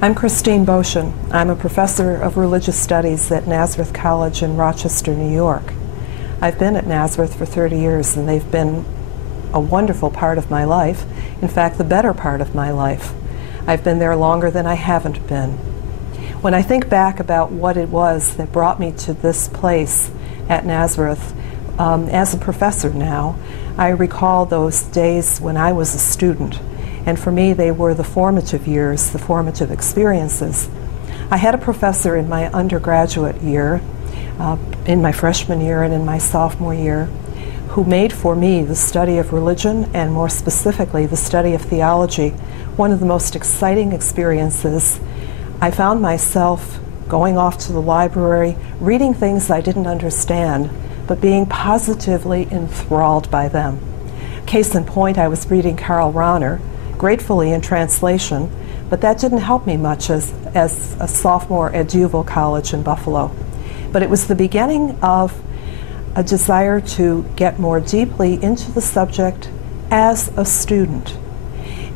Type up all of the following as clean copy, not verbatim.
I'm Christine Bochen. I'm a professor of religious studies at Nazareth College in Rochester, New York. I've been at Nazareth for 30 years, and they've been a wonderful part of my life. In fact, the better part of my life. I've been there longer than I haven't been. When I think back about what it was that brought me to this place at Nazareth, as a professor now, I recall those days when I was a student. And for me, they were the formative years, the formative experiences. I had a professor in my undergraduate year, in my freshman year and in my sophomore year, who made for me the study of religion, and more specifically the study of theology, one of the most exciting experiences. I found myself going off to the library, reading things I didn't understand, but being positively enthralled by them. Case in point, I was reading Karl Rahner, gratefully in translation, but that didn't help me much as a sophomore at Duval College in Buffalo. But it was the beginning of a desire to get more deeply into the subject as a student.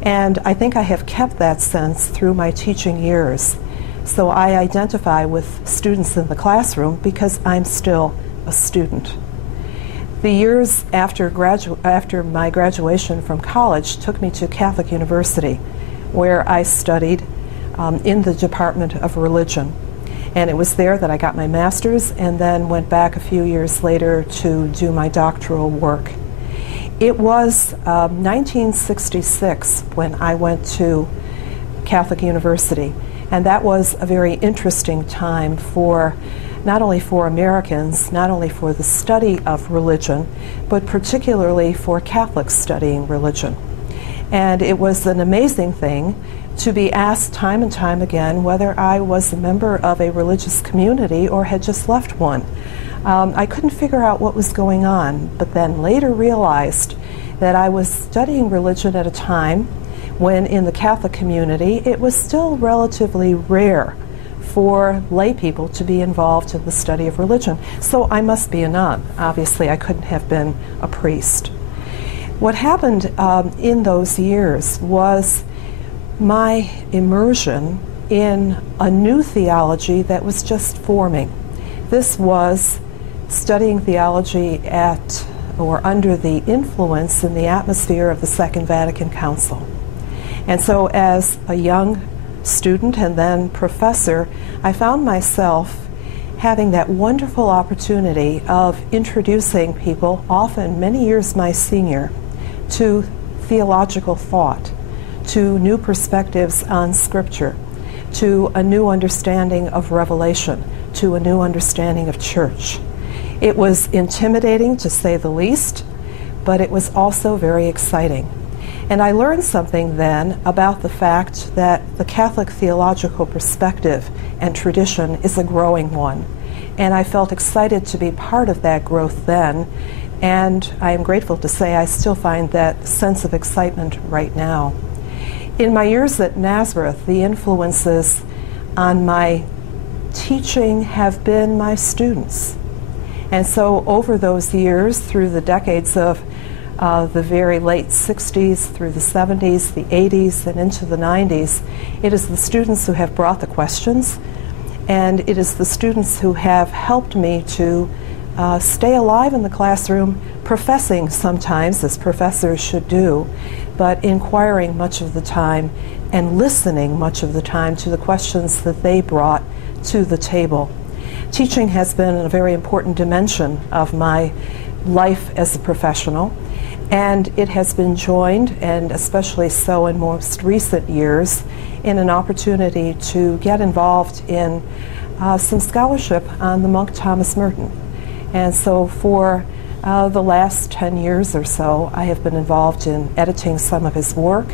And I think I have kept that sense through my teaching years. So I identify with students in the classroom because I'm still a student. The years after my graduation from college took me to Catholic University, where I studied in the Department of Religion. And it was there that I got my master's and then went back a few years later to do my doctoral work. It was 1966 when I went to Catholic University, and that was a very interesting time for not only for Americans, not only for the study of religion, but particularly for Catholics studying religion. And it was an amazing thing to be asked time and time again whether I was a member of a religious community or had just left one. I couldn't figure out what was going on, but then later realized that I was studying religion at a time when in the Catholic community it was still relatively rare for lay people to be involved in the study of religion. So I must be a nun. Obviously, I couldn't have been a priest. What happened in those years was my immersion in a new theology that was just forming. This was studying theology at or under the influence in the atmosphere of the Second Vatican Council. And so as a young student and then professor, I found myself having that wonderful opportunity of introducing people, often many years my senior, to theological thought, to new perspectives on Scripture, to a new understanding of Revelation, to a new understanding of church. It was intimidating, to say the least, but it was also very exciting. And I learned something then about the fact that the Catholic theological perspective and tradition is a growing one. And I felt excited to be part of that growth then, and I am grateful to say I still find that sense of excitement right now. In my years at Nazareth, the influences on my teaching have been my students. And so over those years, through the decades of the very late 60s through the 70s, the 80s, and into the 90s, it is the students who have brought the questions, and it is the students who have helped me to stay alive in the classroom, professing sometimes, as professors should do, but inquiring much of the time and listening much of the time to the questions that they brought to the table. Teaching has been a very important dimension of my life as a professional, and it has been joined, and especially so in most recent years, in an opportunity to get involved in some scholarship on the monk Thomas Merton. And so for the last 10 years or so, I have been involved in editing some of his work,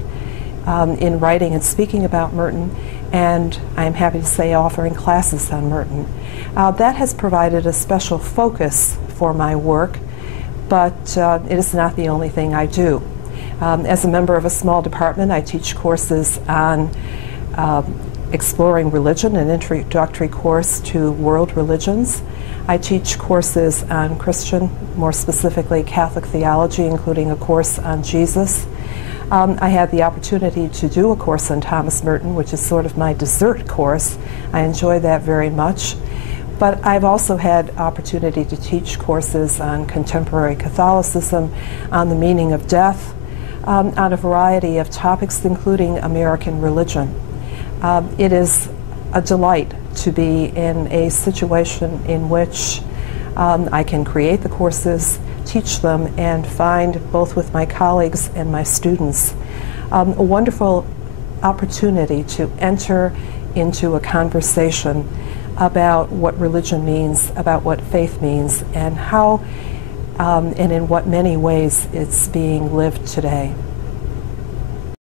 in writing and speaking about Merton, and I am happy to say offering classes on Merton. That has provided a special focus for my work, but it is not the only thing I do. As a member of a small department, I teach courses on exploring religion, an introductory course to world religions. I teach courses on Christian, more specifically Catholic theology, including a course on Jesus. I had the opportunity to do a course on Thomas Merton, which is sort of my dessert course. I enjoy that very much. But I've also had opportunity to teach courses on contemporary Catholicism, on the meaning of death, on a variety of topics, including American religion. It is a delight to be in a situation in which I can create the courses, teach them, and find, both with my colleagues and my students, a wonderful opportunity to enter into a conversation about what religion means, about what faith means, and how and in what many ways it's being lived today.